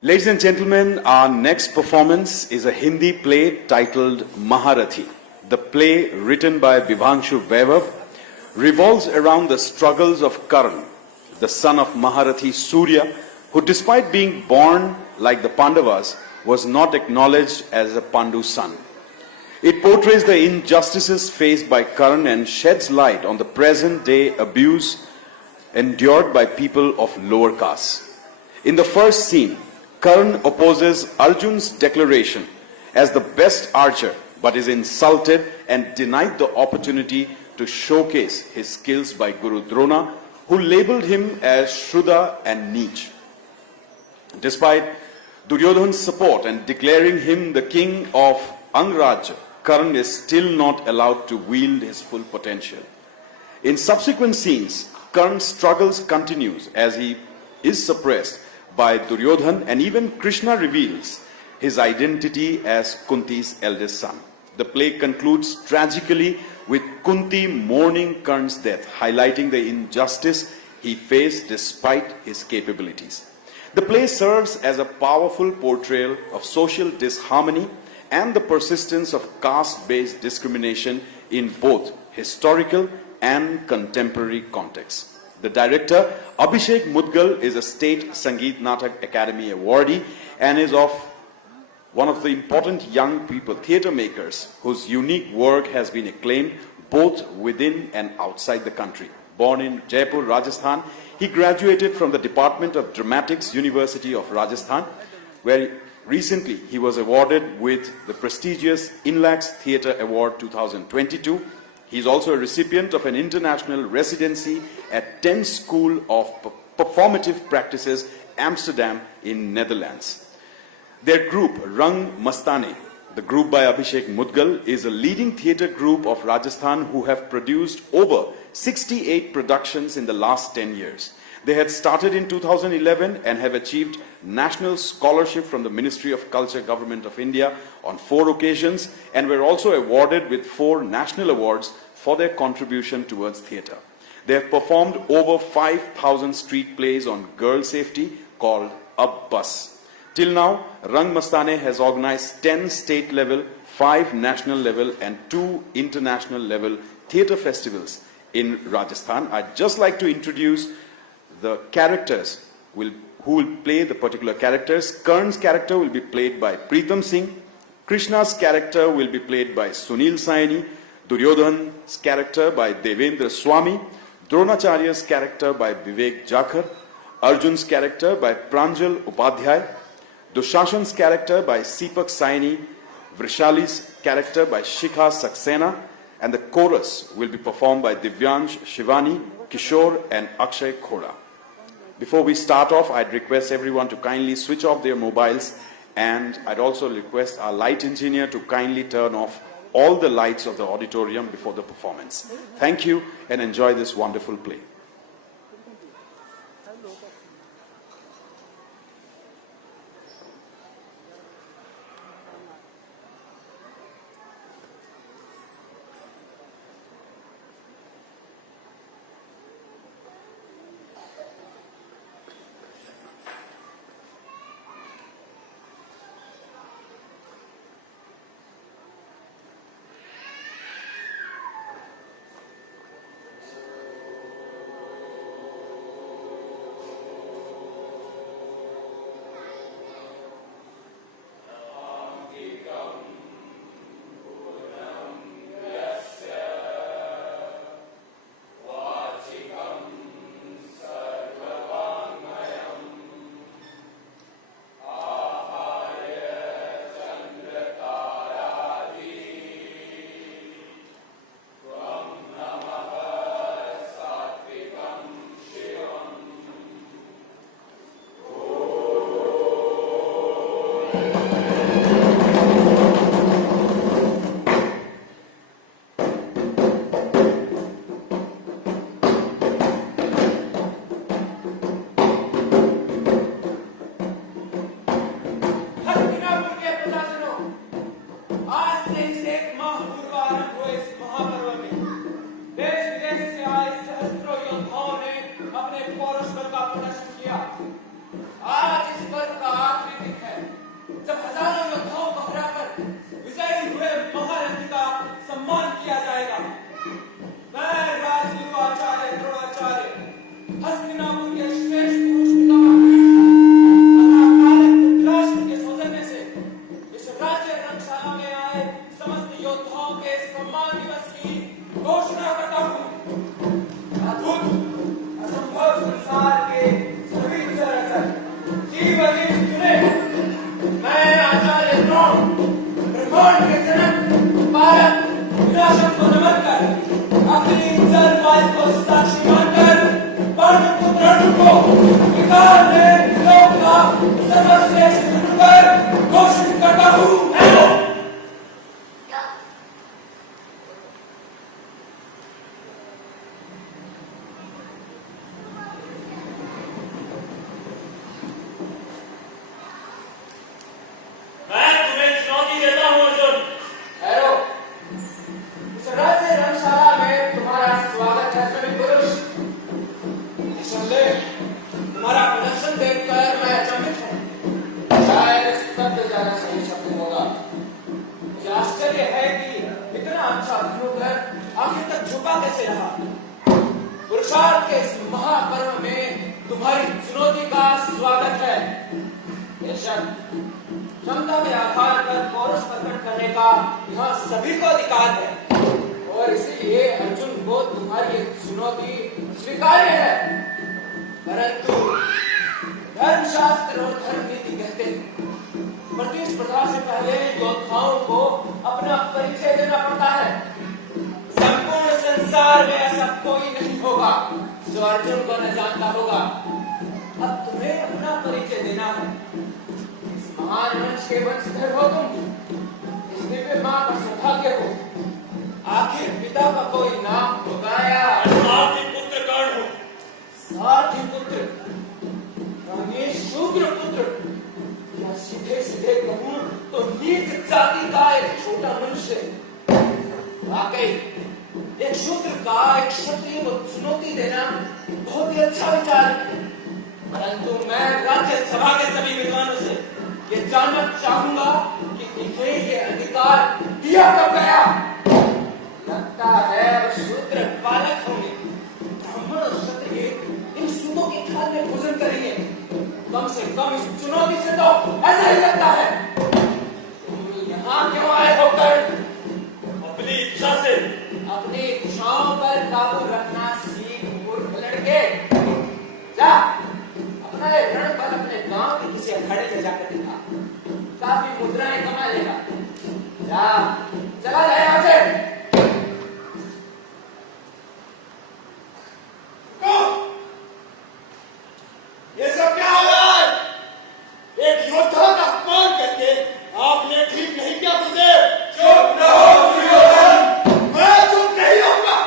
Ladies and gentlemen, our next performance is a Hindi play titled Maharathi. The play, written by Vibhanshu Vaibhav, revolves around the struggles of Karan, the son of Maharathi Surya, who despite being born like the Pandavas, was not acknowledged as a Pandu son. It portrays the injustices faced by Karan and sheds light on the present day abuse endured by people of lower castes. In the first scene, Karan opposes Arjun's declaration as the best archer, but is insulted and denied the opportunity to showcase his skills by Guru Drona, who labeled him as Shruda and Neech. Despite Duryodhan's support and declaring him the king of Angraj, Karan is still not allowed to wield his full potential. In subsequent scenes, Karan's struggles continues as he is suppressed by Duryodhan, and even Krishna reveals his identity as Kunti's eldest son. The play concludes tragically with Kunti mourning Karan's death, highlighting the injustice he faced despite his capabilities. The play serves as a powerful portrayal of social disharmony and the persistence of caste-based discrimination in both historical and contemporary contexts. The director, Abhishek Mudgal, is a State Sangeet Natak Academy awardee and is one of the important young people, theatre makers, whose unique work has been acclaimed both within and outside the country. Born in Jaipur, Rajasthan, he graduated from the Department of Dramatics, University of Rajasthan, where recently he was awarded with the prestigious Inlax Theatre Award 2022. He is also a recipient of an international residency at 10 School of Performative Practices, Amsterdam in Netherlands. Their group, Rang Mastane, the group by Abhishek Mudgal, is a leading theatre group of Rajasthan who have produced over 68 productions in the last 10 years. They had started in 2011 and have achieved national scholarship from the Ministry of Culture, Government of India on 4 occasions, and were also awarded with 4 national awards for their contribution towards theatre. They have performed over 5,000 street plays on girl safety called Ab Bus. Till now, Rang Mastane has organized 10 state level, 5 national level and 2 international level theatre festivals in Rajasthan. I'd just like to introduce the characters who will play the particular characters. Karan's character will be played by Preetam Singh. Krishna's character will be played by Sunil Saini. Duryodhan's character by Devendra Swami. Dronacharya's character by Vivek Jakhar. Arjun's character by Pranjal Upadhyay. Dushashan's character by Sipak Saini. Vrishali's character by Shikha Saxena. And the chorus will be performed by Divyansh Shivani, Kishore and Akshay Khoda. Before we start off, I'd request everyone to kindly switch off their mobiles, and I'd also request our light engineer to kindly turn off all the lights of the auditorium before the performance. Thank you and enjoy this wonderful play. आज इस पर्व का आखिरी सरकार ने लोक का सर्वश्रेष्ठ चुनकर घोषित करता हूँ। पुरुषार्थ के इस महापर्व में तुम्हारी चुनौती का स्वागत है। बेशक क्षमता के आधार पर पौरुष प्रकट करने का यहाँ सभी को अधिकार है और इसलिए अर्जुन को तुम्हारी एक चुनौती स्वीकार्य है। परंतु धर्मशास्त्र और धर्म नीति कहते हैं प्रतिस्पर्धा से पहले योद्धाओं को अपना परिचय देना पड़ता है। संपूर्ण संसार में ऐसा कोई नहीं होगा जो अर्जुन को न जानता होगा। अब तुम्हें अपना परिचय देना है। इस महान वंश के वंशधर हो तुम, इस दिव्य मां का सौभाग्य हो। आखिर पिता का कोई नाम होगा या सारथी पुत्र कर्ण हो। सारथी पुत्र, रमेश शूद्र पुत्र, या सीधे सीधे कहूं तो नीच जाति का एक छोटा मनुष्य। वाकई एक शूद्र का एक क्षत्रिय को चुनौती देना बहुत ही अच्छा विचार है। परंतु मैं राज्यसभा के सभी विद्वानों से ये जानना चाहूंगा कि इन्हें ये अधिकार दिया कब गया। लगता है वो शूद्र बालक होंगे। ब्राह्मण और क्षत्रिय इन सूतों के खाल में भोजन करेंगे। कम से कम इस चुनौती से तो ऐसा ही लगता है। तुम यहाँ क्यों आए हो कर्ण? अपनी इच्छा से। अपनी इच्छाओं पर काबू रखना सीख मूर्ख लड़के। जा अपना ये रण पर अपने गांव के किसी अखाड़े में जाकर दिखा, काफी मुद्राएं कमा लेगा। जा चला जाए यहाँ से। ये सब क्या हो रहा है? एक योद्धा का अपमान करके आपने ठीक नहीं किया गुरुदेव। चुप रहो दुर्योधन। मैं चुप नहीं रहूंगा।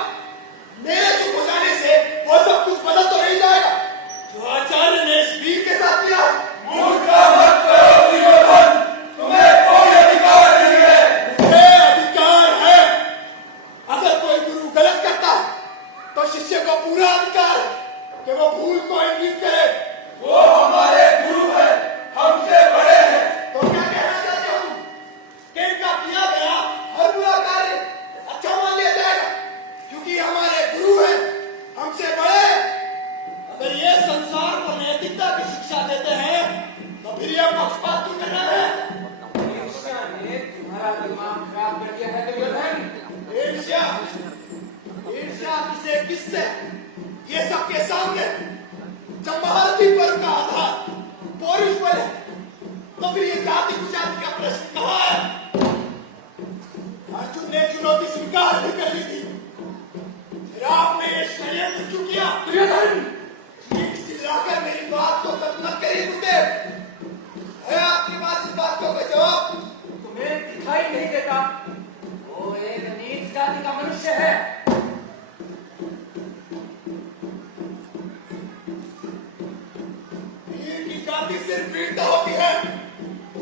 मेरे चुप हो जाने से वो सब कुछ बदल तो नहीं जाएगा जो आचार्य ने इस वीर के साथ किया। मूर्ख मत करो दुर्योधन, तुम्हें कोई अधिकार नहीं है। मुझे अधिकार है। अगर कोई गुरु गलत करता है तो शिष्य को पूरा अधिकार है कि वो भूल को इंगित करे। वो हमारे गुरु है, हमसे बड़े हैं। तो क्या कहना चाहते हो कि इनका किया गया हर बुरा कार्य अच्छा मान लिया जाएगा क्योंकि हमारे गुरु हैं, हमसे बड़े हैं? अगर ये संसार को नैतिकता की शिक्षा देते हैं तो फिर यह पक्षपात क्यों कर रहे हैं? ईर्ष्या ने तुम्हारा दिमाग खराब कर दिया है दुर्योधन। ईर्ष्या? ईर्ष्या किसे किससे? ये सबके सामने जब महारथी पर्व का आधार पौरुष बल है तो फिर ये जाति कुजाति का प्रश्न कहाँ है? अर्जुन ने चुनौती स्वीकार भी कर ली थी, फिर आपने ये षड्यंत्र क्यों किया? दुर्योधन चिल्लाकर मेरी बात को खत्म मत करिए गुरुदेव। है आपके पास इस बात का कोई जवाब? तुम्हें दिखाई नहीं देता वो एक नीच जाति का मनुष्य है। वीर की जाति सिर्फ वीरता होती है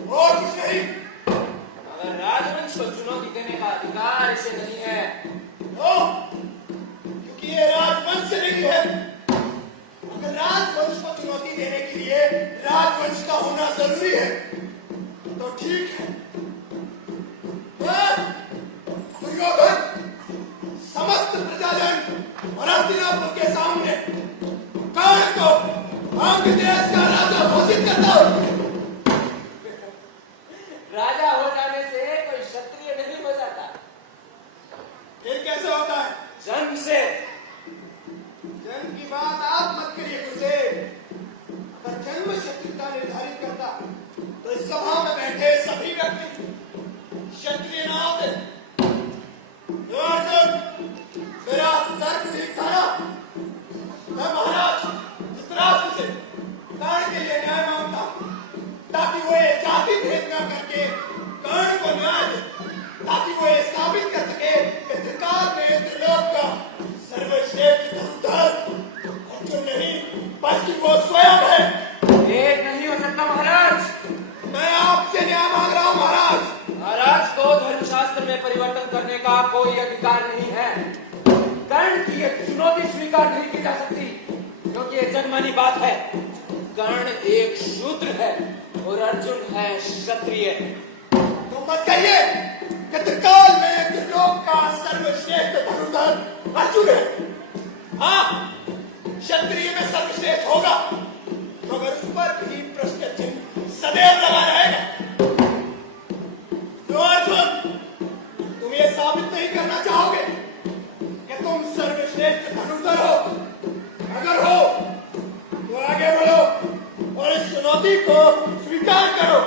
और कुछ नहीं। अगर राजवंश को चुनौती देने का अधिकार इसे नहीं है। नो, क्योंकि ये राजवंश नहीं है। अगर राजवंश को चुनौती देने के लिए राजवंश का होना जरूरी है तो ठीक है। दुर्योधन समस्त प्रजाजन और हस्तिनापुर के सामने कर्ण को अंग देश का राजा घोषित करता हूं। राजा हो जाने से कोई क्षत्रिय नहीं हो जाता। फिर कैसे होता है? जन्म से। जन्म की बात आप मत करिए गुरुदेव। अगर जन्म क्षत्रियता निर्धारित करता तो इस सभा में बैठे सभी व्यक्ति क्षत्रिय न होते। अर्जुन, मेरा तर्क ठीक था ना? मैं महाराज धृतराष्ट्र से ताकि वो ये जाति भेद न करके कर्ण को न्याय दे, ताकि वो ये साबित कर सके कि त्रिकाल में त्रिलोक का सर्वश्रेष्ठ धनुधर अर्जुन नहीं बल्कि वो स्वयं है। ये नहीं हो सकता महाराज। मैं आपसे न्याय मांग रहा हूँ महाराज। महाराज को धर्मशास्त्र में परिवर्तन करने का कोई अधिकार नहीं है। कर्ण की एक चुनौती स्वीकार नहीं की जा सकती, क्योंकि ये जनमानी बात है। कर्ण एक शूद्र है और अर्जुन है क्षत्रिय। तो मत कहिए कि त्रिकाल में त्रिलोक का सर्वश्रेष्ठ धनुधर अर्जुन है। हाँ, क्षत्रिय में सर्वश्रेष्ठ होगा, मगर उस पर भी प्रश्न चिन्ह सदैव लगा रहेगा। तो अर्जुन, तुम ये साबित नहीं करना चाहोगे कि तुम सर्वश्रेष्ठ धनुधर हो? अगर हो तो आगे बढ़ो और इस चुनौती को स्वीकार करो।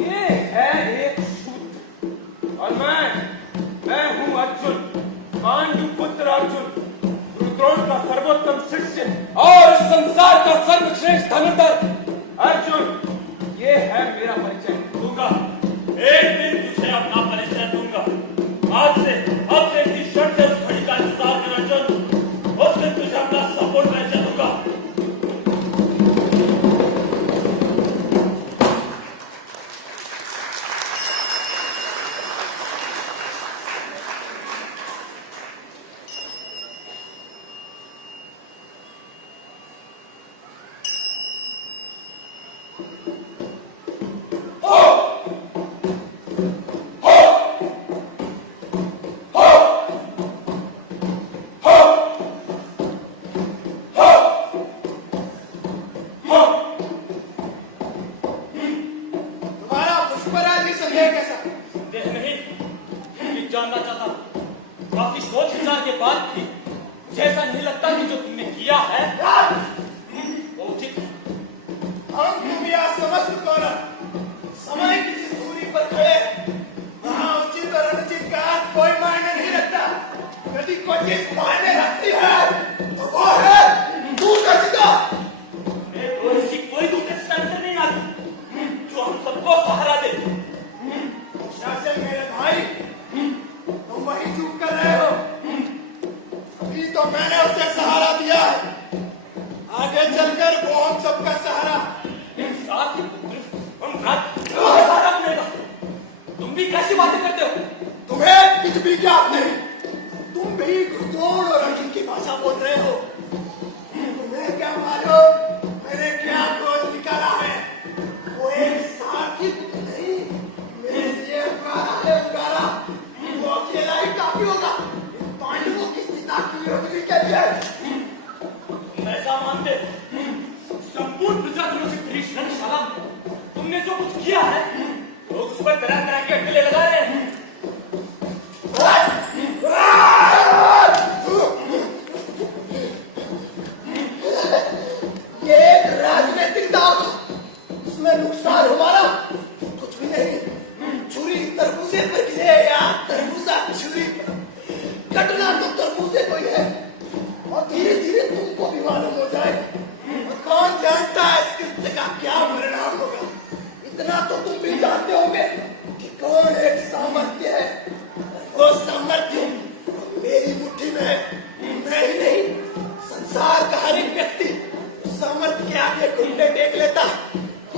ये है एक शूद्र और मैं हूँ अर्जुन, पांडु पुत्र अर्जुन, रुद्रोण का सर्वोत्तम शिष्य और इस संसार का सर्वश्रेष्ठ धनुधर अर्जुन। ये है मेरा परिचय। दूंगा, एक दिन तुझे अपना परिचय दूंगा। आज से इसी क्षण से उस घड़ी का इंतजार कर अर्जुन। उस दिन तुझे अपना संपूर्ण परिचय दूंगा। तुम्हारा मुझ पर आज ये संदेह कैसा? देख नहीं कि जानना चाहता। काफी सोच विचार के बाद भी मुझे ऐसा नहीं लगता कि जो तुमने किया है वो उचित है। हम तुम या समस्त कौरव समय की जिस दूरी पर खड़े हैं, वहाँ उचित और अनुचित का कोई मायने नहीं रखता। यदि कोई चीज मायने रखती है तो वो है दूरदर्शिता। कोई दूसरे अंतर नहीं आती जो हम सबको सहारा दे। शासन मेरे भाई, तुम वही चूक कर रहे हो। अभी तो मैंने उसे सहारा दिया है, आगे चलकर वो हम सबका सहारा। साथ ही पुत्र हम सहारा बनेगा। तुम भी कैसी बातें करते हो? तुम्हें कुछ भी ज्ञात नहीं। तुम भी रुद्रोण और अर्जुन की भाषा बोल रहे हो। तुम्हें क्या मालूम मैंने क्या खोज निकाला है? वो एक साथी नहीं, मेरे लिए अंगारा है अंगारा। वो अकेला ही काफी होगा इन पांडवों की चिता की योजना के लिए। तुम ऐसा मानते हो? संपूर्ण प्रजाजनों से भरी रणशाला में तुमने जो कुछ किया है, लोग उस पर तरह तरह के अटकलें लगा रहे हैं। ये एक राजनीतिक दांव था, इसमें नुकसान हमारा कुछ भी नहीं। छुरी तरबूजे पर गिरे या तरबूजा छुरी पर, कटना तो तरबूजे को ही है और धीरे धीरे तुमको भी मालूम हो जाएगा। और कौन जानता है इस कृत्य का क्या परिणाम होगा। इतना तो तुम भी जानते होंगे कि कौन एक सामर्थ्य है। वो सामर्थ्य मेरी मुट्ठी में है। मैं ही नहीं, संसार का हर एक व्यक्ति सामर्थ्य के आगे घुटने टेक लेता।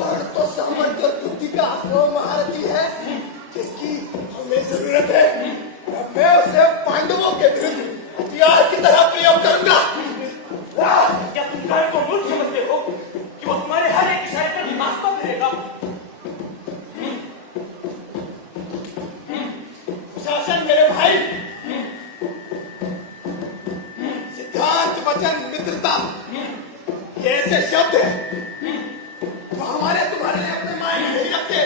और तो सामर्थ्य और बुद्धि का वो महारथी है जिसकी हमें जरूरत है। अब मैं उसे पांडवों के विरुद्ध हथियार की तरह प्रयोग करूंगा। क्या तुम कर्ण को मूर्ख समझते हो कि वो तुम्हारे हर एक इशारे पर वास्तव करेगा? शासन मेरे भाई, सिद्धांत वचन मित्रता ये ऐसे शब्द हैं जो हमारे तुम्हारे लिए अपने मायने नहीं रखते।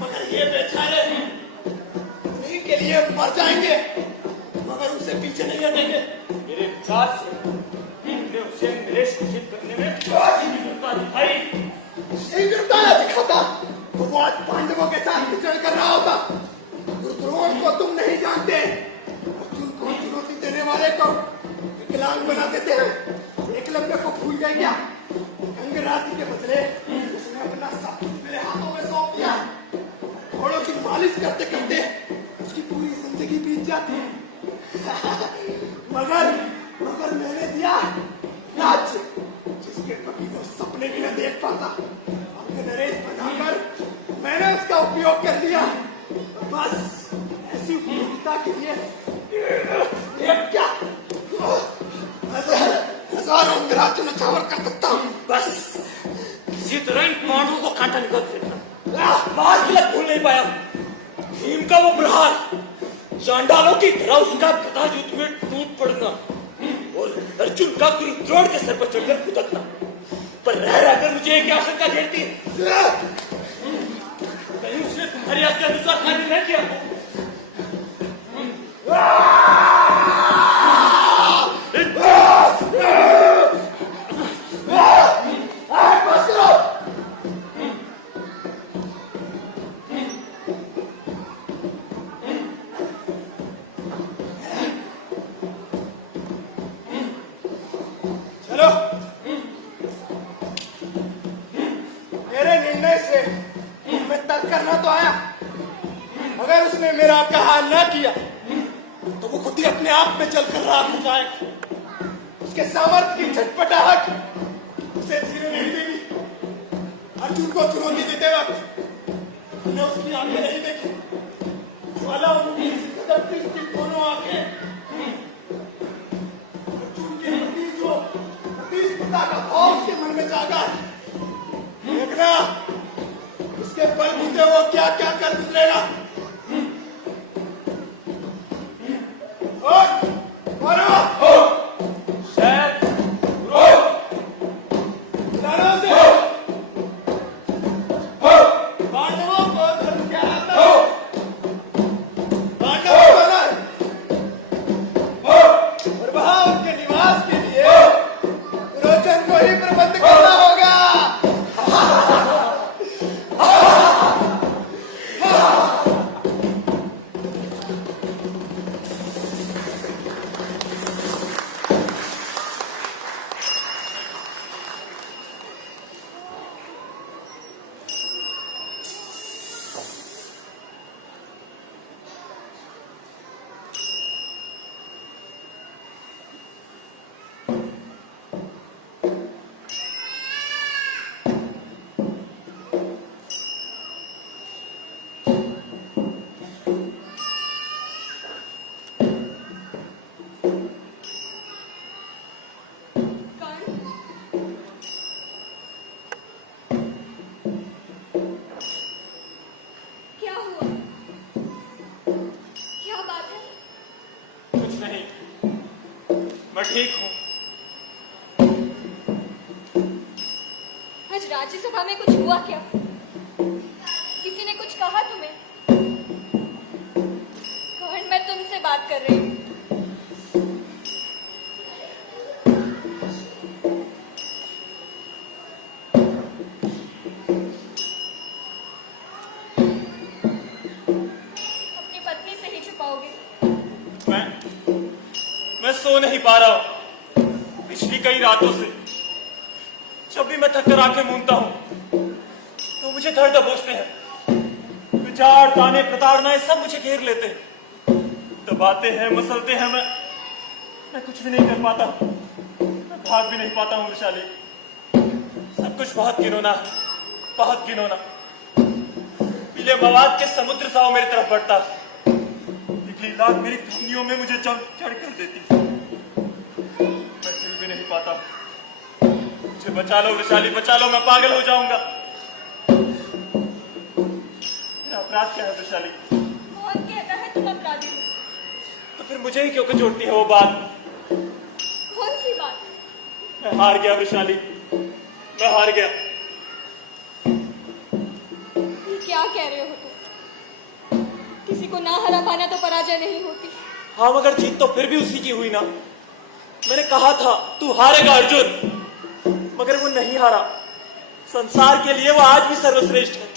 मगर ये बेचारे उन्हीं के लिए मर जाएंगे, मगर उसे पीछे नहीं हटेंगे। मेरे विचार से तुमने उसे नरेश घोषित करने में शीघ्रता दिखाई। शीघ्रता न दिखाता तो वो आज पांडवों के साथ विचरण कर रहा होता। रुद्रोण को तुम नहीं जानते, अर्जुन को चुनौती देने देने वाले को विकलांग बना देते हैं। एकलव्य को भूल गए क्या? गंगराती के बदले उसने अपना सब कुछ मेरे हाथों में सौंप दिया। घोड़ों की मालिश करते करते उसकी पूरी जिंदगी बीत जाती मगर मैंने दिया राज्य जिसके कभी वो सपने भी न देख पाता। अपने नरेश बनाकर मैंने उसका उपयोग कर लिया। बस ऐसी उपयोगिता के लिए ये क्या हजारों अंगराज्यों में छावर कर सकता हूँ। बस इसी तरह इन पांडवों को कांटा निकल फेंकना। आज तक भूल नहीं पाया भीम का वो प्रहार, चांडालों की तरह उसका गदा युद्ध में टूट पड़ना और अर्जुन का कुरुद्रोण के सर पर चढ़कर फुदकना। पर रहकर मुझे एक आशंका घेरती है, कहीं उसने तुम्हारी आज्ञा के अनुसार कार्य नहीं किया हो। चलो, मेरे निर्णय से मैं तर्क करना तो आया। अगर उसने मेरा कहा न किया तो वो खुद ही अपने आप में जलकर राख हो जाएगा। उसके सामर्थ्य की झटपटाहट उसे धीरे नहीं देगी। अर्जुन को चुनौती देते वक्त हमने उसकी आंखें नहीं देखी। ज्वालामुखी सी कदम की उसकी दोनों आंखें अर्जुन के प्रति जो प्रतिस्पर्धा का भाव उसके मन में जागा है। देखना उसके बलबूते वो क्या क्या कर गुजरेगा। मैं ठीक हूँ। आज राज्यसभा में कुछ हुआ क्या? किसी ने कुछ कहा तुम्हें? कर्ण, मैं तुमसे बात कर रही हूँ। अपनी पत्नी से ही छुपाओगे? मैं सो नहीं पा रहा हूँ पिछली कई रातों से। जब भी मैं थककर आंखें मूंदता हूँ तो मुझे दर्द दबोचते हैं। विचार, ताने, प्रताड़नाएं सब मुझे घेर लेते हैं, दबाते हैं, मसलते हैं। मैं कुछ भी नहीं कर पाता, मैं भाग भी नहीं पाता हूँ वैशाली। सब कुछ बहुत घिनौना, बहुत घिनौना। पीले मवाद के समुद्र सा वो मेरी तरफ बढ़ता, निकली लाख मेरी धमनियों में मुझे चढ़ कर देती। मैं हिल भी नहीं पाता। मुझे बचा लो वैशाली, बचा लो, मैं पागल हो जाऊंगा। मेरा अपराध क्या है वैशाली? कौन कहता है तुम अपराधी हो? तो फिर मुझे ही क्यों जोड़ती है वो बात? कौन सी बात? मैं हार गया वैशाली, मैं हार गया। ये क्या कह रहे हो तुम? किसी को ना हरा पाना तो पराजय नहीं होती। हाँ, मगर जीत तो फिर भी उसी की हुई ना। मैंने कहा था तू हारेगा अर्जुन, मगर वो नहीं हारा। संसार के लिए वो आज भी सर्वश्रेष्ठ है।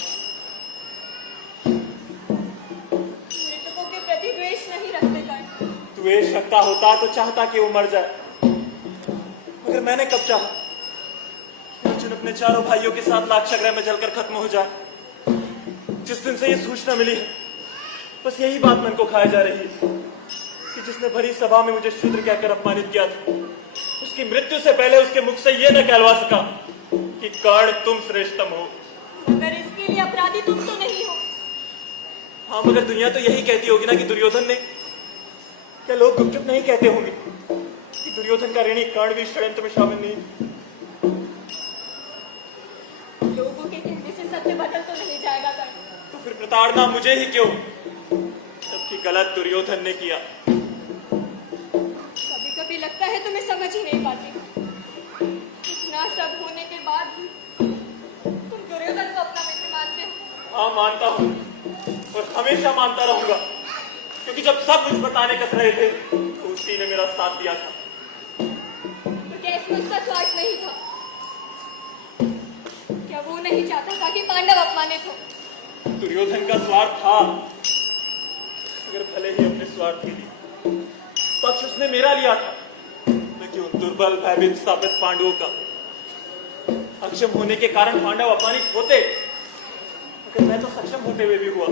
मृतकों के प्रति द्वेष नहीं रखते कर्ण। तू द्वेष रखता होता तो चाहता कि वो मर जाए, मगर मैंने कब चाहा कि अर्जुन अपने चारों भाइयों के साथ लाक्षागृह में जलकर खत्म हो जाए। जिस दिन से ये सूचना मिली है, बस यही बात मन को खाए जा रही है कि जिसने भरी सभा में मुझे शूद्र कहकर अपमानित किया था, उसकी मृत्यु से पहले उसके मुख से ये न कहलवा सका कि कर्ण तुम श्रेष्ठतम हो। मगर इसके लिए अपराधी तुम तो नहीं हो। हाँ, मगर दुनिया तो यही कहती होगी ना कि दुर्योधन ने, क्या लोग गुपचुप नहीं कहते होंगे कि दुर्योधन का ऋणी कर्ण भी षड्यंत्र में शामिल नहीं? लोगों के कहने से सत्य बदल तो नहीं जाएगा कर्ण। तो फिर प्रताड़ना मुझे ही क्यों, जबकि गलत दुर्योधन ने किया। कभी कभी लगता है तुम्हें समझ ही नहीं पाती। इतना सब होने के बाद भी तुम दुर्योधन को अपना मित्र मानते हो। हाँ, मानता हूँ और हमेशा मानता रहूंगा, क्योंकि जब सब मुझ पर ताने कस रहे थे तो उसी ने मेरा साथ दिया था। तो क्या इसमें उसका स्वार्थ नहीं था? क्या वो नहीं चाहता था कि पांडव अपमानित हो? दुर्योधन का स्वार्थ था, मगर भले ही अपने स्वार्थ के लिए पक्ष उसने मेरा लिया था। मैं क्यों दुर्बल भयभीत स्थापित पांडवों का अक्षम होने के कारण पांडव अपमानित होते, मगर मैं तो सक्षम होते हुए भी हुआ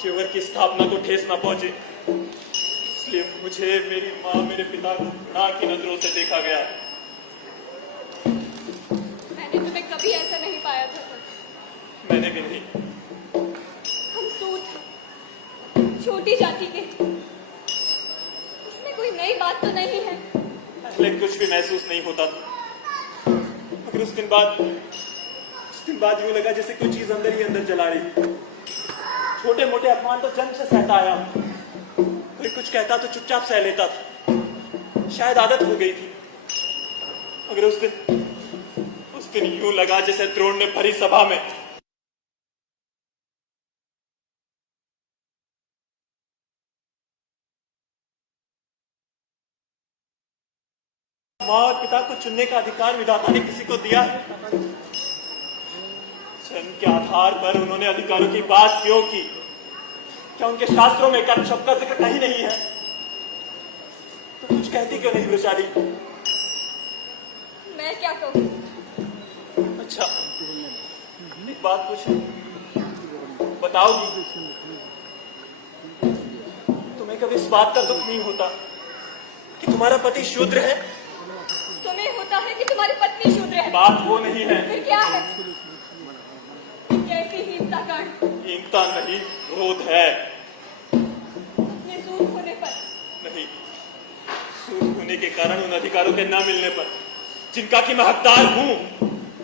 जेवर की स्थापना को ठेस न पहुंचे। इसलिए मुझे मेरी माँ मेरे पिता को घृणा की नजरों से देखा गया। मैंने तुम्हें कभी ऐसा नहीं पाया था। मैंने भी नहीं। हम सूत छोटी जाति के, इसमें कोई नई बात तो नहीं है। पहले कुछ भी महसूस नहीं होता था, मगर उस दिन बाद यूं लगा जैसे कोई चीज अंदर ही अंदर जला रही। छोटे मोटे अपमान तो जन्म से सहता आया, कोई कुछ कहता तो चुपचाप सह लेता था, शायद आदत हो गई थी। मगर उस दिन यूं लगा जैसे द्रोण ने भरी सभा में माँ और पिता को चुनने का अधिकार विधाता ने किसी को दिया है। जन्म के आधार पर उन्होंने अधिकारों की बात क्यों की? क्या उनके शास्त्रों में कर्म शब्द का जिक्र कहीं नहीं है? तो कुछ कहती क्यों नहीं वृषाली? मैं क्या कहूँ? अच्छा, एक बात पूछूं, बताओगी? तुम्हें कभी इस बात का दुख नहीं होता कि तुम्हारा पति शूद्र है? तुम्हें होता है कि तुम्हारी पत्नी शूद्र है। बात वो नहीं है। फिर क्या है? कैसी हीनता कर्ण? हीनता नहीं, क्रोध है। अपने सूद होने पर? नहीं, सूद होने के कारण उन अधिकारों के न मिलने पर जिनका कि मैं हकदार हूं,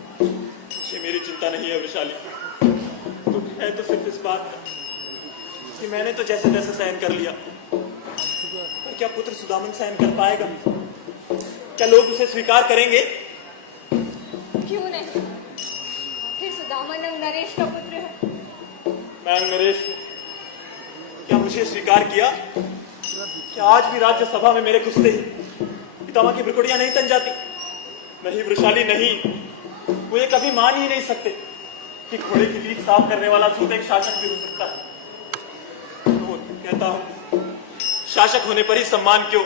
मुझे मेरी चिंता नहीं है वृषाली। दुख है तो सिर्फ इस बात का कि मैंने तो जैसे तैसे सहन कर लिया, पर क्या पुत्र सुदामन सहन कर पाएगा? क्या लोग उसे स्वीकार करेंगे? क्यों नहीं? आखिर सुदामन नरेश का पुत्र है। मैं नरेश हूं, क्या मुझे स्वीकार किया? क्या आज भी राज्य सभा में मेरे घुसते ही पितामह की भ्रुकुटियां नहीं तन जाती? नहीं वृषाली, नहीं। वो ये कभी मान ही नहीं सकते कि घोड़े की लीद साफ करने वाला सूत एक शासक भी हो सकता है। तो कहता हूं, शासक होने पर ही सम्मान क्यों?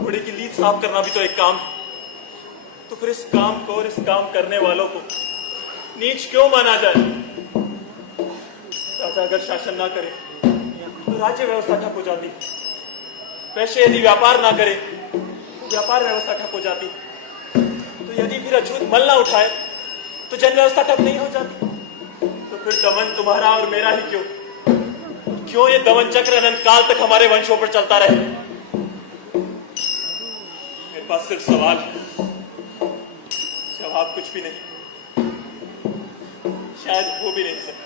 घोड़े की लीद साफ करना भी तो एक काम है। तो फिर इस काम को और इस काम करने वालों को नीच क्यों माना जाए? राजा अगर शासन ना करे तो राज्य व्यवस्था ठप हो जाती, वैश्य यदि व्यापार ना करे तो व्यापार व्यवस्था ठप हो जाती, तो यदि फिर अछूत मल ना उठाए तो जन व्यवस्था ठप नहीं हो जाती। तो फिर दमन तुम्हारा और मेरा ही क्यों? क्यों ये दमन चक्र अनंत काल तक हमारे वंशों पर चलता रहे? मेरे पास सिर्फ सवाल है, जवाब कुछ भी नहीं, शायद हो भी नहीं सकता।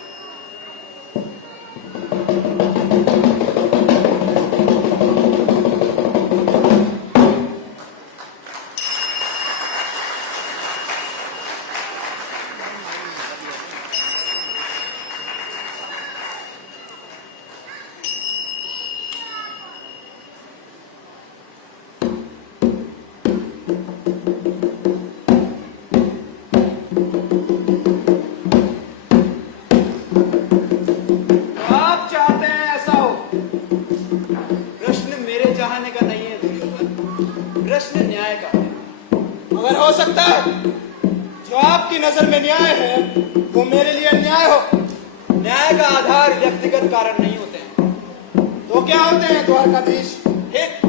आप चाहते हैं प्रश्न न्याय का है। मगर हो सकता है जो आपकी नजर में न्याय है वो मेरे लिए अन्याय हो। न्याय का आधार व्यक्तिगत कारण नहीं होते हैं। तो क्या होते हैं द्वारकाधीश? हित,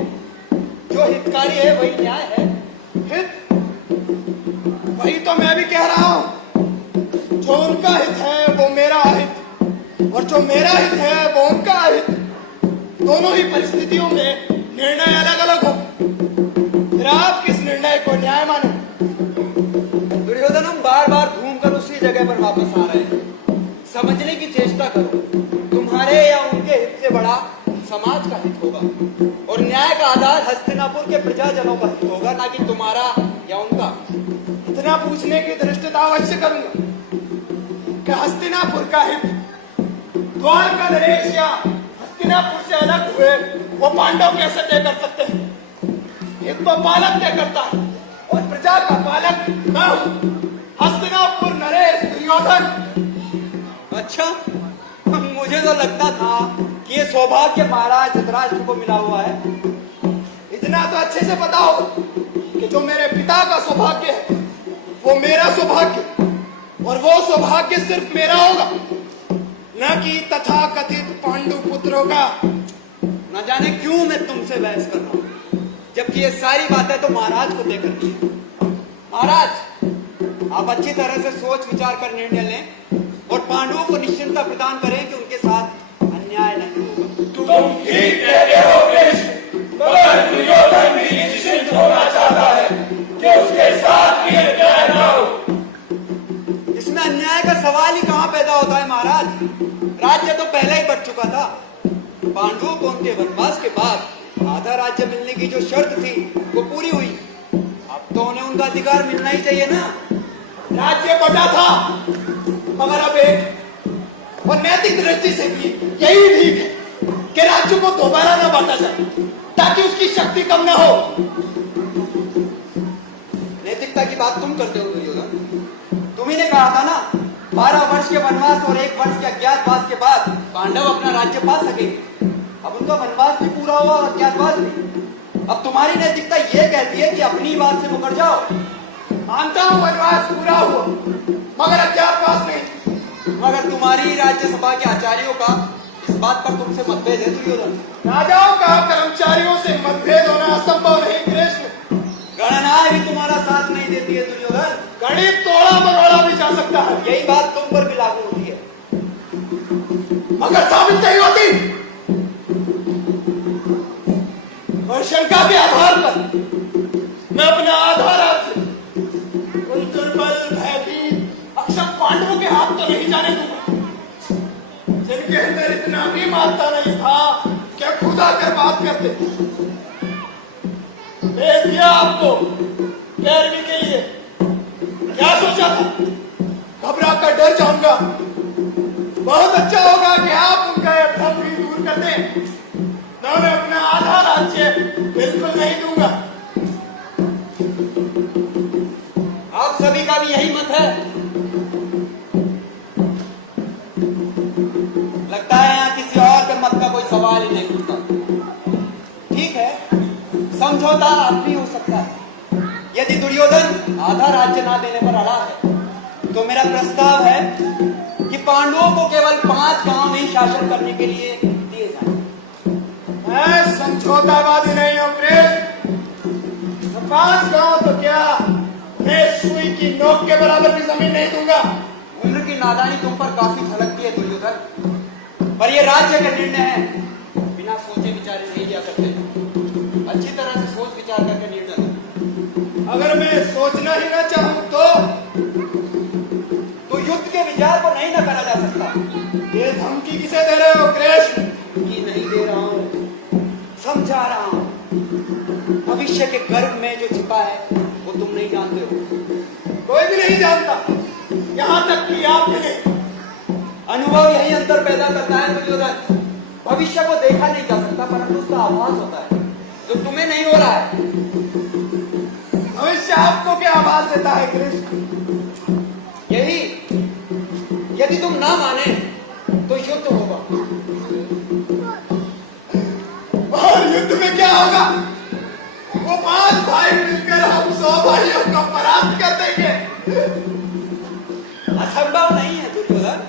जो हितकारी है वही न्याय है। हित? वही तो मैं भी कह रहा हूं। जो उनका हित है वो मेरा हित, और जो मेरा हित है वो उनका हित। दोनों ही परिस्थितियों में निर्णय अलग अलग हो। फिर आप किस निर्णय को न्याय माने? दुर्योधन, हम बार बार घूमकर उसी जगह पर वापस आ रहे हैं। समझने की चेष्टा करो। तुम्हारे या उनके हित से बड़ा समाज का हित होगा, और न्याय का आधार हस्तिनापुर के प्रजाजनों का हित होगा, ना कि तुम्हारा या उनका। इतना पूछने की धृष्टता अवश्य करूंगा कि हस्तिनापुर का हित द्वारका नरेश या हस्तिनापुर से अलग हुए वो पांडव कैसे तय कर सकते हैं? हित तो पालक तय करता है, और प्रजा का पालक मैं हूं। हस्तिनापुर नरेश दुर्योधन। अच्छा, मुझे तो लगता था कि ये सौभाग्य महाराज धृतराष्ट्र को मिला हुआ है। इतना तो अच्छे से पता होगा कि जो मेरे पिता का सौभाग्य है वो मेरा सौभाग्य, और वो सौभाग्य सिर्फ मेरा होगा, न कि तथाकथित पांडु पुत्रों का। न जाने क्यों मैं तुमसे बहस कर रहा हूं, जबकि ये सारी बातें तो महाराज को देकर की है। महाराज, आप अच्छी तरह से सोच विचार कर निर्णय लें और पांडवों को निश्चिंतता प्रदान करें कि उनके साथ अन्याय नहीं होगा। तुम ठीक कह रहे हो कृष्ण, मगर दुर्योधन भी निश्चिंत होना चाहता है कि उसके साथ भी अन्याय न हो। इसमें अन्याय का सवाल ही कहां पैदा होता है महाराज? राज्य तो पहले ही बढ़ चुका था। पांडवों को उनके वनवास के बाद आधा राज्य मिलने की जो शर्त थी वो पूरी हुई। अब तो उन्हें उनका अधिकार मिलना ही चाहिए ना। राज्य बचा था, मगर अब एक और नैतिक दृष्टि से भी यही ठीक है कि राज्य को दोबारा न बांटा जाए, ताकि उसकी शक्ति कम न हो। नैतिकता की बात तुम करते हो दुर्योधन। तुम्ही ने कहा था ना, 12 वर्ष के वनवास और 1 वर्ष के अज्ञातवास के बाद पांडव अपना राज्य पा सकेंगे। अब उनका वनवास भी पूरा हुआ और अज्ञातवास भी। अब तुम्हारी नैतिकता यह कहती है कि अपनी बात से मुकर जाओ। मानता हूं वनवास पूरा हुआ, मगर अज्ञातवास नहीं। मगर तुम्हारी राज्यसभा के आचार्यों का इस बात पर तुमसे मतभेद है दुर्योधन। राजाओं का कर्मचारियों से मतभेद होना असंभव नहीं कृष्ण। गणनाएं भी तुम्हारा साथ नहीं देती है दुर्योधन। गणित तोड़ा मरोड़ा भी जा सकता है, यही बात तुम पर भी लागू होती है। मगर साबित नहीं होती। और शंका के आधार पर मैं अपना आधा राज्य उन दुर्बल, भयभीत, अक्षम पांडवों के हाथ तो नहीं जाने दूंगा, जिनके अंदर इतना भी मानता नहीं था कि खुद आकर बात करते। भेज दिया आपको पैरवी के लिए। क्या सोचा था? घबरा कर डर जाऊंगा। बहुत अच्छा होगा कि आप उनका यह भ्रम भी दूर कर दें। न मैं अपना आधा राज्य बिल्कुल नहीं दूंगा। आप सभी का भी यही मत है। लगता है यहाँ किसी और के मत का कोई सवाल ही नहीं उठता। ठीक है, समझौता अब भी हो सकता है। यदि दुर्योधन आधा राज्य ना देने पर अड़ा है, तो मेरा प्रस्ताव है कि पांडवों को केवल 5 गांव ही शासन करने के लिए दिए जाएं। मैं समझौतावादी नहीं हूं कृष्ण। 5 गांव तो क्या, मैं सुई की नोक के बराबर भी जमीन नहीं दूंगा। उम्र की नादानी तुम पर काफी झलकती है दुर्योधन, पर यह राज्य का निर्णय है। बिना सोचे विचारे नहीं लिया करते। अच्छी तरह से सोच विचार करके निर्णय लो। अगर मैं सोचना ही ना चाहूं तो युद्ध के विचार को नहीं न करा जा सकता। ये धमकी किसे दे रहे हो कृष्ण? कि नहीं दे रहा हूं, समझा रहा हूं। भविष्य के गर्भ में जो छिपा है वो तुम नहीं जानते हो। कोई भी नहीं जानता, यहां तक कि आप भी नहीं। अनुभव यही अंतर पैदा करता है दुर्योधन। भविष्य को देखा नहीं जा सकता, परंतु उसका आभास होता है, जो तुम्हें नहीं हो रहा है। भविष्य आपको क्या आवाज देता है कृष्ण? यही, यदि तुम ना माने तो युद्ध होगा। और युद्ध में क्या होगा? वो 5 भाई परास्त कर देंगे। असंभव नहीं है दुर्योधन।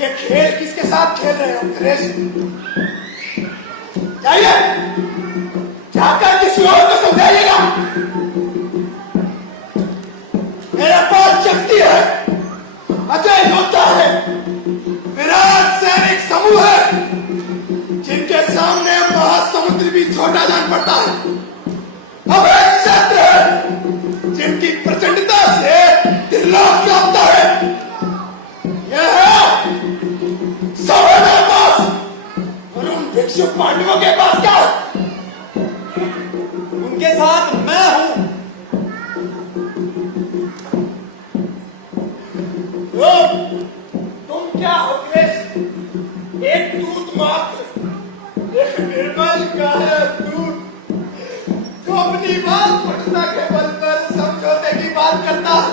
ये खेल किसके साथ खेल रहे हो कृष्ण? जाइए, जाकर किसी और को समझाइएगा। मेरे पास शक्ति है, अजय योद्धा है, विराट सैनिक समूह है, जिनके सामने महासमुद्र भी छोटा जान पड़ता है। अभय शस्त्र है, जिनकी प्रचंडता से त्रिलोक कांपता है। यह है सब है मेरे पास, और उन भिक्षु पांडवों के पास क्या है? उनके साथ मैं हूं। तुम क्या हो कृष्ण? एक दूत मात्र, एक निर्बल का है दूत, जो अपनी बात पटना के बल पर समझौते की बात करता है,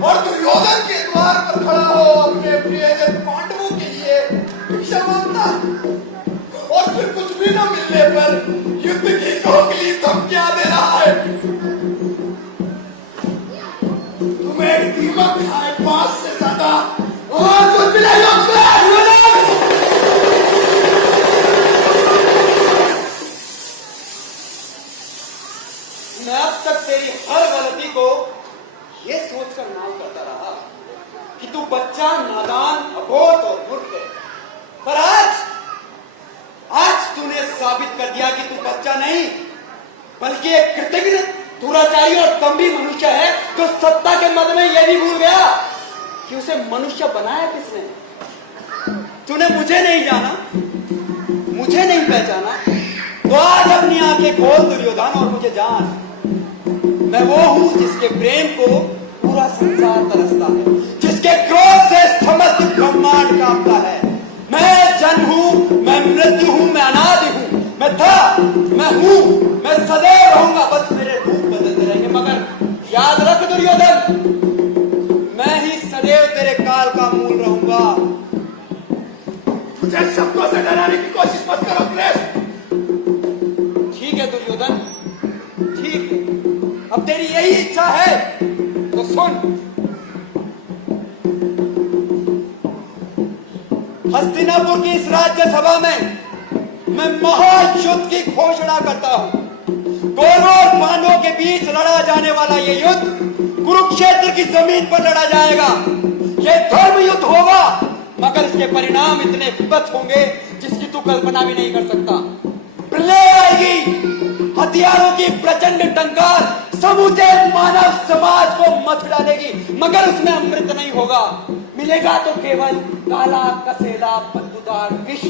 और दुर्योधन के द्वार पर खड़ा हो अपने प्रियजन पांडवों के लिए भिक्षा मांगता है, और फिर कुछ भी न मिलने पर युद्ध की खोखली धमकियां दे रहा है। तुम्हें एक दीमक खाए पास से ज्यादा और कुछ भी नहीं होता। मैं अब तक तेरी हर गलती को ये सोचकर नाम करता रहा कि तू बच्चा, नादान, अबोध और मूर्ख है। पर आज तूने साबित कर दिया कि तू बच्चा नहीं, बल्कि एक कृतज्ञ, दुराचारी और दंभी मनुष्य है, जो सत्ता के मद में यह भी भूल गया कि उसे मनुष्य बनाया किसने। तूने मुझे नहीं जाना, मुझे नहीं पहचाना, तो आज अपनी आंखें खोल दुर्योधन और मुझे जान। मैं वो हूं जिसके प्रेम को पूरा संसार तरसता है, जिसके क्रोध से समस्त ब्रह्मांड कांपता है। मैं जन्म हूं, मैं मृत्यु हूं, मैं अनादि हूं, मैं था, मैं हूं, मैं सदैव रहूंगा। बस मेरे रूप बदलते रहेंगे, मगर याद रख दुर्योधन, मैं ही सदैव तेरे काल का मूल रहूंगा। मुझे शब्दों से डराने की कोशिश मत करो कृष्ण। ठीक है दुर्योधन, ठीक है, अब तेरी यही इच्छा है तो सुन। हस्तिनापुर की इस राज्य सभा में मैं महायुद्ध की घोषणा करता हूं। कौरवों और पांडवों के बीच लड़ा जाने वाला ये युद्ध कुरुक्षेत्र की जमीन पर लड़ा जाएगा। ये धर्म युद्ध होगा, मगर इसके परिणाम इतने विपत्त होंगे जिसकी तू कल्पना भी नहीं कर सकता। प्रलय आएगी, हथियारों की प्रचंड टंकार समूचे मानव समाज को मत डालेगी, मगर उसमें अमृत नहीं होगा। मिलेगा तो केवल काला कसेला बदबूदार विष।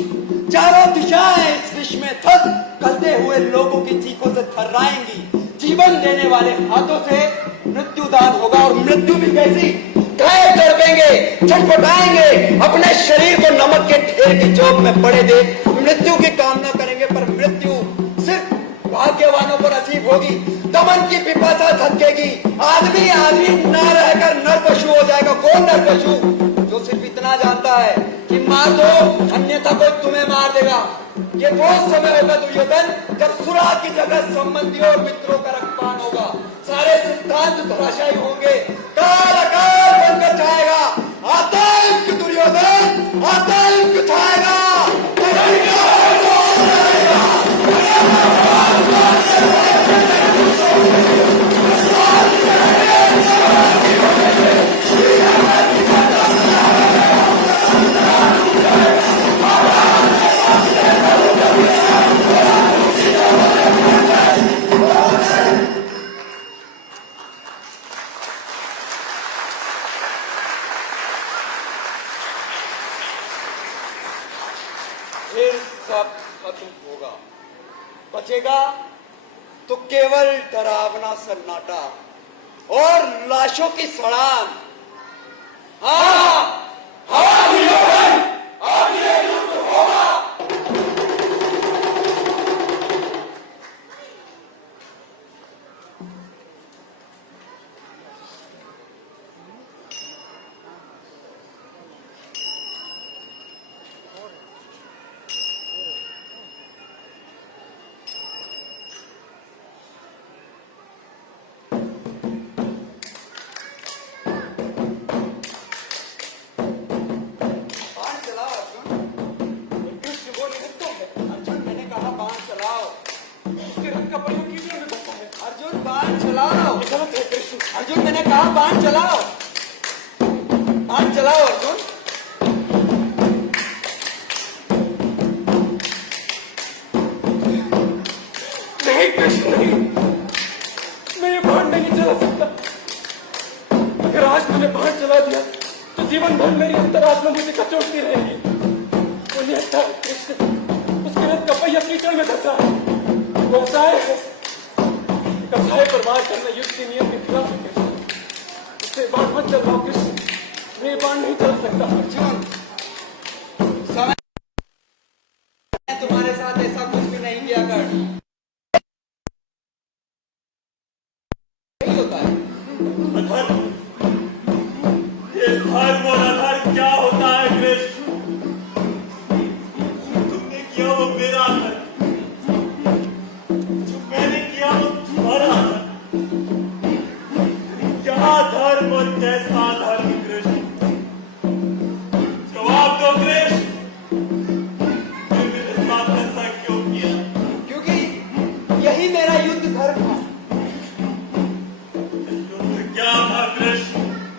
चारों दिशाएं इस विष में थक गलते हुए लोगों की चीखों से थर्राएंगी। जीवन देने वाले हाथों से मृत्युदान होगा, और मृत्यु भी कैसी, गाय तड़पेंगे, छटपटाएंगे, अपने शरीर को नमक के ढेर की चौक में पड़े देख मृत्यु की कामना करेंगे। पर मृत्यु सिर्फ भाग्यवानों पर नसीब होगी। दमन की पिपासा थकेगी, आदमी ना रहकर नर पशु हो जाएगा। कौन नर पशु? जो सिर्फ इतना जानता है कि मार दो, अन्यथा कोई तुम्हें मार देगा। ये वो समय होगा दुर्योधन, जब सुरा की जगह संबंधियों और मित्रों का रक्तपान होगा। सारे सिद्धांत धराशायी होंगे, काल अकाल बनकर छाएगा। आतंक दुर्योधन, आतंक छाएगा। फिर सब खत्म होगा, बचेगा तो केवल डरावना सन्नाटा और लाशों की सड़ान। हाँ, हाँ दुर्योधन, अब ये युद्ध होगा। मैंने कहा बाण चलाओ, बाण चलाओ अर्जुन। नहीं कृष्ण नहीं, मैं ये बाण नहीं चला सकता। अगर आज मैंने बाण चला दिया तो जीवन भर मेरी अंतरात्मा मुझे कचोटती रहेगी। बोलिए कृष्ण, उसके रथ का पहिया कीचड़ में धंसा है। वो असहाय है, कसाय पर वार करना युद्ध के नियम के खिलाफ है कृष्ण। उससे बाण मत चलाओ कृष्ण, मैं ये बाण नहीं चला सकता। अर्जुन, समय मैं तुम्हारे साथ ऐसा कुछ भी नहीं किया कर। नहीं होता है। अधर्म, ये धर्म और अधर्म क्या होता है कृष्ण? तुमने किया वो मेरा धर्म, जो मैंने किया वो तुम्हारा धर्म। क्या धर्म और कैसा धर्म कृष्ण? जवाब दो कृष्ण, तुमने मेरे साथ ऐसा क्यों किया? क्योंकि यही मेरा युद्ध धर्म था। युद्ध क्या था कृष्ण?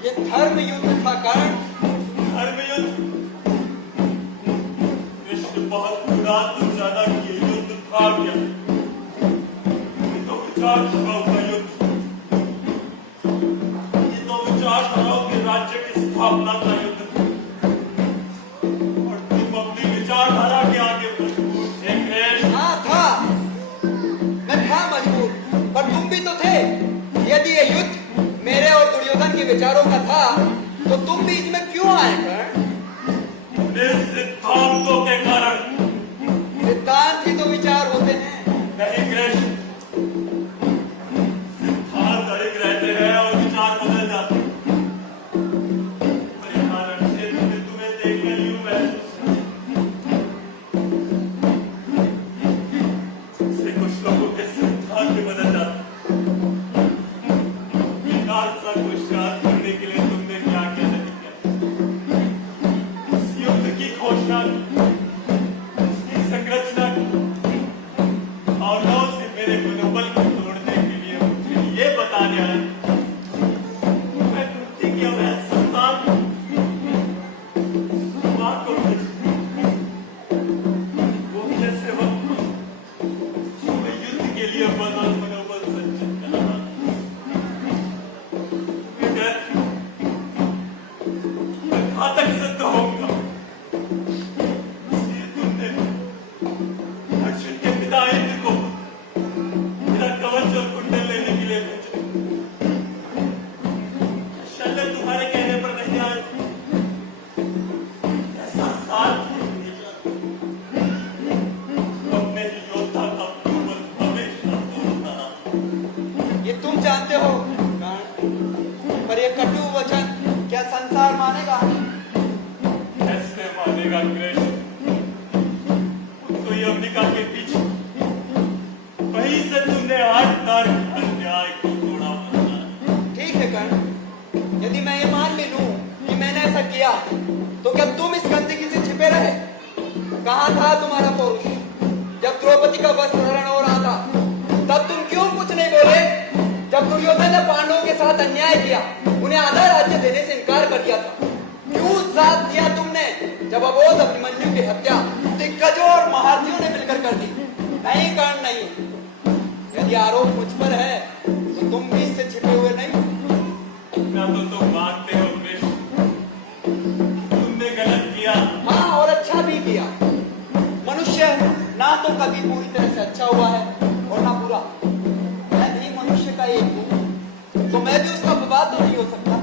ये धर्म युद्ध था कर्ण। धर्म युद्ध? कृष्ण बहुत बुरा तो ज्यादा कि ये युद्ध था क्या? ये तो विचारधाराओं का युद्ध, ये तो विचारधाराओं के राज्य की स्थापना का युद्ध था। और तुम अपनी विचारधारा के आगे मजबूर थे कृष्ण। हाँ था, मैं था मजबूर, पर तुम भी तो थे। यदि ये युद्ध मेरे और दुर्योधन के विचारों का था तो तुम बीच में क्यों आए कर्ण? सिद्धांतों के कारण। सिद्धांत ही तो विचार होते हैं। नहीं कृष्ण, सिद्धांत अड़िग रहते हैं और विचार बदल जाते हैं। परिहारण क्षेत्र में तुम्हें देखकर यूं महसूस से कुछ लोगों के सिद्धांत भी बदल जाते हैं। विकास सा विश्वास करने के लिए तुमने क्या क्या नहीं किया? इस युद्ध की घोषणा, इसकी संरचना, भावनाओं से मेरे मनोबल को तोड़ने के लिए मुझे ये बताने आया मैं कुर्ती की अवैध संतान मां को वो कैसे वक्त मैं युद्ध के लिए मनोबल संचित कर रहा मैं घातक सिद्ध होऊंगा। इसलिए तुमने अर्जुन के पिता इंद्र को मेरा कवच और कुंडल लेने के लिए भेजा। शल्य तुम्हारे कहने पर नहीं आए थे। ऐसा साथ अपने ही योद्धा का मनोबल हमेशा तोड़ता रहा। ये तुम जानते हो कर्ण, पर ये कटु वचन क्या संसार मानेगा? कैसे मानेगा कृष्ण? तो ये अम्बिका के पीछे वहीं से तुमने आठ तार अन्याय को तोड़ा होता। ठीक है कर्ण, यदि मैं ये मान भी लूं कि मैंने ऐसा किया तो क्या तुम इस गंदगी से छिपे रहे? कहाँ था तुम्हारा पौरुष जब द्रौपदी का वस्त्र हरण हो रहा था? तब तुम क्यों कुछ नहीं बोले? जब दुर्योधन ने पांडवों के साथ अन्याय किया, उन्हें आधा राज्य देने से इनकार कर दिया था, क्यों साथ दिया तुमने? जब अबोध अभिमन्यु की हत्या दिग्गजों और महारथियों ने मिलकर कर दी। नहीं कर्ण नहीं, यदि आरोप मुझ पर है तो तुम भी इससे छिपे हुए नहीं। ना तो तुम मानते हो कृष्ण, तुमने गलत किया। हाँ, और अच्छा भी किया। मनुष्य ना तो कभी पूरी तरह से अच्छा हुआ है और ना बुरा। मैं भी मनुष्य का एक हूँ, तो मैं भी उसका विवाद तो नहीं हो सकता।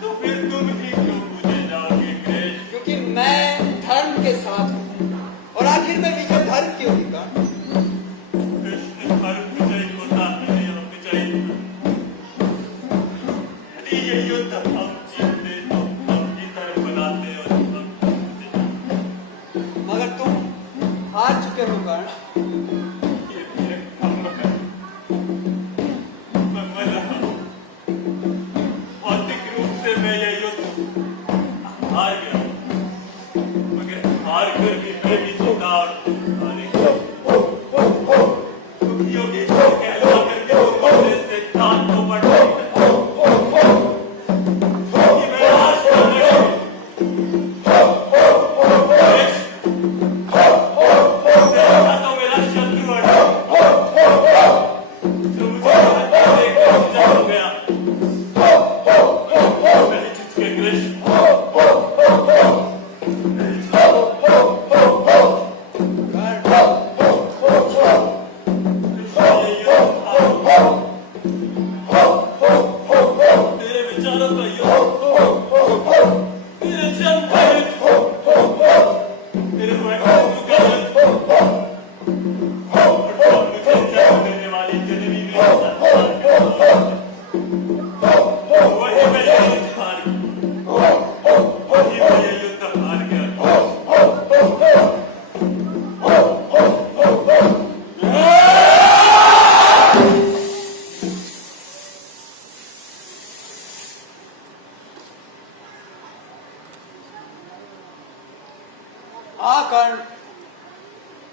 तो फिर तुम ही क्यों पूछे जाओगे कृष्ण? क्योंकि मैं धर्म के साथ हूँ, और आखिर में विजय धर्म की होगी कर्ण। कृष्ण धर्म विजयी होता है या विजयी? यदि ये युद्ध हम जीतते तो हम ही धर्म बनाते और हम जीतते। मगर तुम हार चुके हो कर्ण। ये भी एक भ्रम है। मैं मर रहा हूं। भौतिक रूप से मैं ये युद्ध हार गया, मगर हार कर भी मैं भी जीता और तुम हारे। दुखियों की जो कहलवा करके तुम अपने सिद्धांतों पर टिके।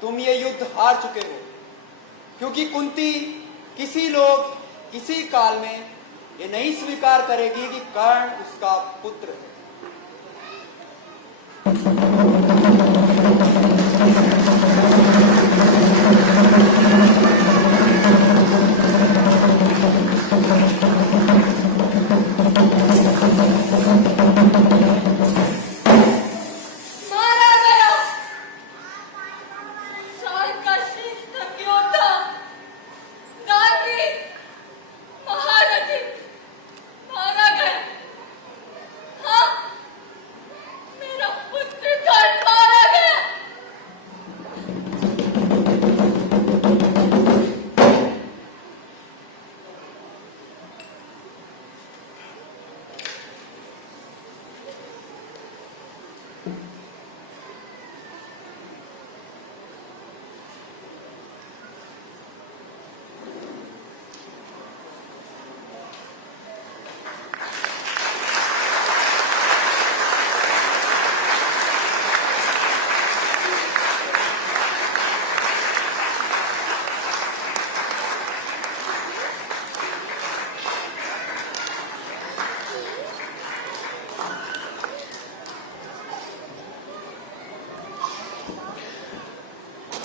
तुम ये युद्ध हार चुके हो, क्योंकि कुंती किसी लोग किसी काल में ये नहीं स्वीकार करेगी कि कर्ण उसका पुत्र है। मारा गया साल का श्रेष्ठ योद्धा गांधी महारथी मारा गया। हाँ, मेरा पुत्र कर्ण मारा गया।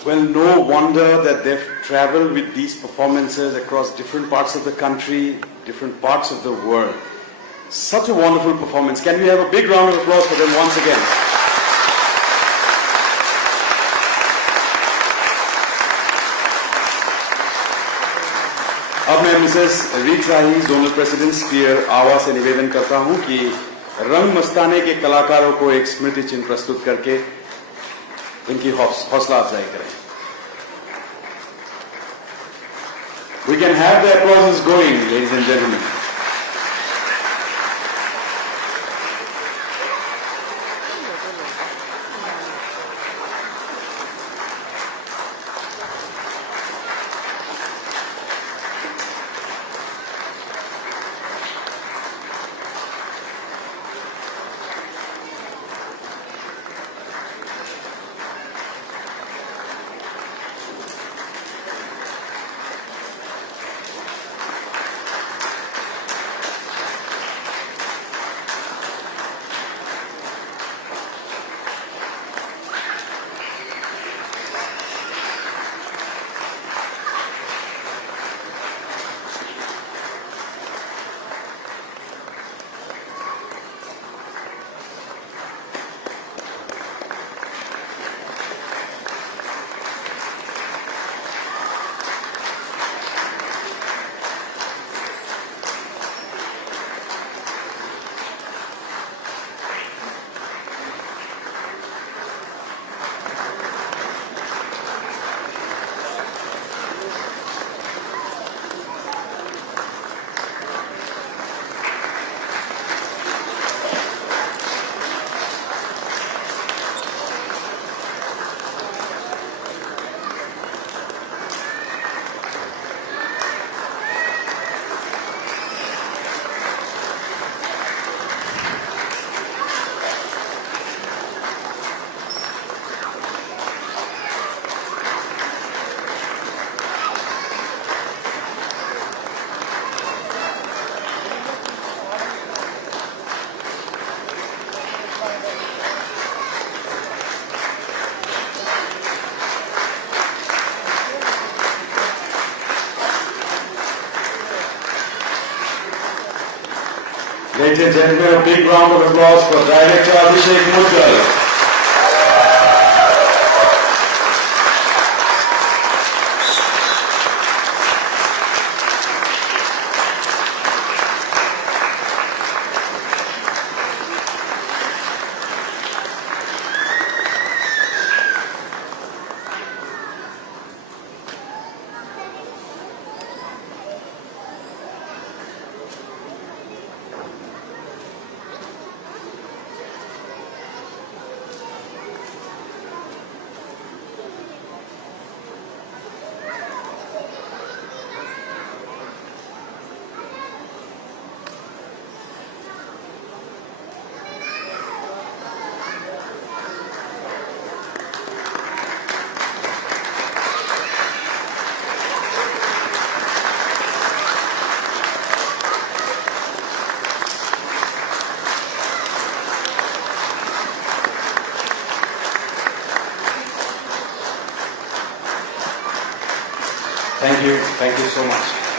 Well, no wonder that they've traveled with these performances across different parts of the country, different parts of the world. Such a wonderful performance. Can we have a big round of applause for them once again? अब मैं Mrs रीत शाही, zonal president spear आवा से निवेदन करता हूं कि रंग मस्ताने के कलाकारों को एक स्मृति चिन्ह प्रस्तुत करके इनकी हौसला अफजाई करें. We can have the applauses going, ladies and gentlemen. Ladies and gentlemen, a big round of applause for Director Abhishek Mudgal. Thank you so much.